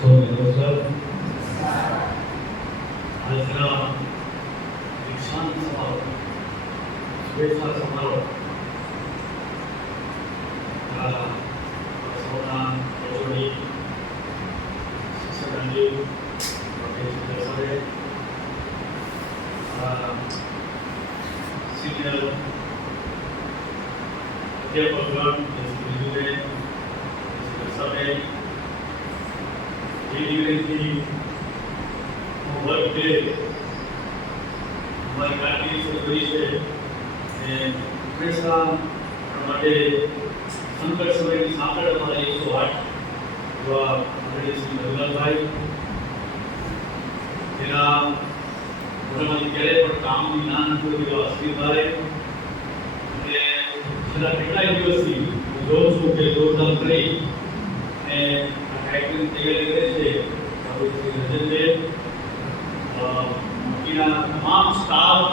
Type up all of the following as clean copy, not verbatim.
So नमस्कार. આજના દીક્ષાંત સમારોહ, શુભેચ્છા સમારોહ સૌના જોડી શિક્ષકાંજી પ્રોફેસર સાહેબ, સિનિયર અધ્યાપકગણ, બીજું સાહેબ ડિગ્રીથી વર્ક ડે અમારી કારકિર્દી શરૂ કરી છે અને હંમેશા માટે સંકટ સમયની સાંકળ અમારા 108 એવા આદરણીય શ્રી રઘુલાલભાઈ, તેના મોટામાંથી ક્યારેય પણ કામની ના નથી એવા અશ્વિનભાઈ, અને છેલ્લા કેટલાય દિવસથી હું જોઉં છું કે દોડધામ કરી અને આ કાર્યક્રમની તૈયારી કરે છે આપણું શ્રી રંજનબેન, બાકીના તમામ સ્ટાફ,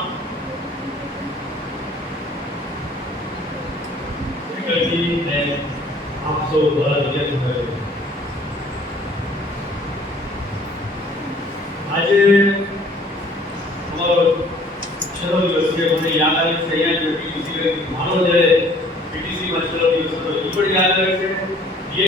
ફેકલ્ટી અને આપ સૌ દ્વારા વિદ્યાર્થીઓ. આજે અમારો છેલ્લો દિવસ છે. મને યાદ આવે છે અહીંયા પીટીસી મારો જ્યારે પીટીસીમાં છેલ્લો દિવસ હતો એ પણ યાદ આવે છે.